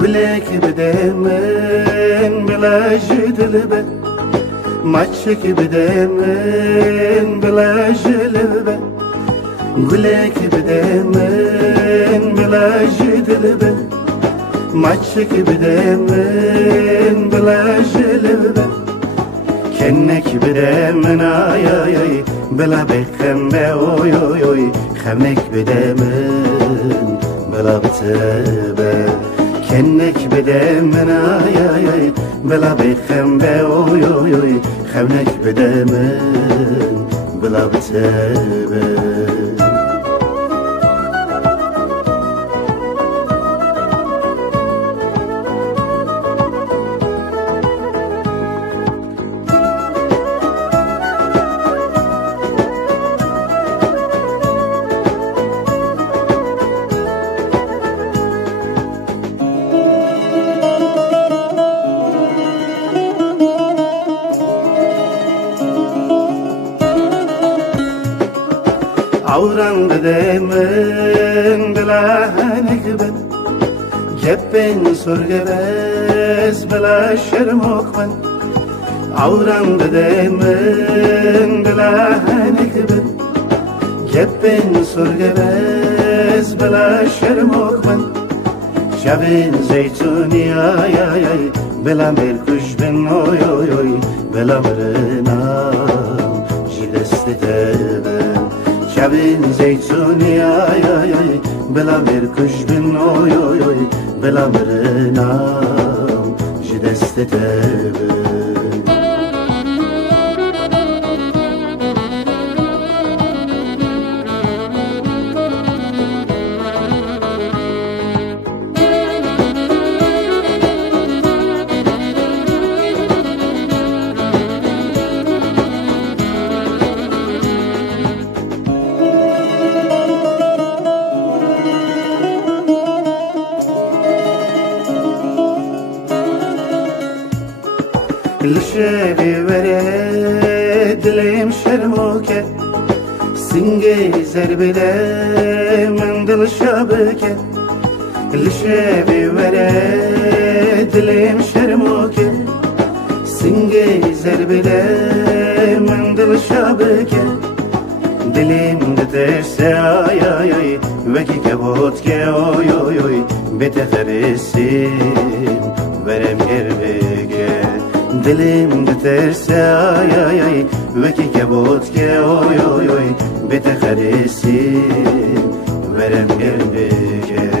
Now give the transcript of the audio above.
گلک بده من بلا جدلبه مچک بده من بلا جلبه گلک بده من بلا جدلبه مچک بده من بلا جلبه کنک بده من آی آی آی بلا بکم به اوی اوی اوی خمک بده من بلا بتبه کنک بده من آی آی آی بلا بخم به اوی اوی اوی خونک بده من بلا بتبه عوران بده من بلا هنگبن جبن سرگه بس بلا شرموک من عوران بده من بلا هنگبن جبن سرگه بس بلا شرموک من شبن زیتونی آی آی آی بلا برکش بن اوی اوی اوی بلا برنام جلست دبن شبین زیتونی آی آی آی بلا برکش بن اوی اوی اوی بلا برنام جدست دبن لشبي ورد دلم شرموكه سنگي زربده من دل شابكه لشبي ورد دلم شرموكه سنگي زربده من دل شابكه دلم دترسه آی آی آی وکی کبوت که اوی اوی اوی بتخرسیم ورم گربگه دلم دترسه آی آی آی وکی کبوت که اوی اوی اوی بتخرسیم ورم گربگه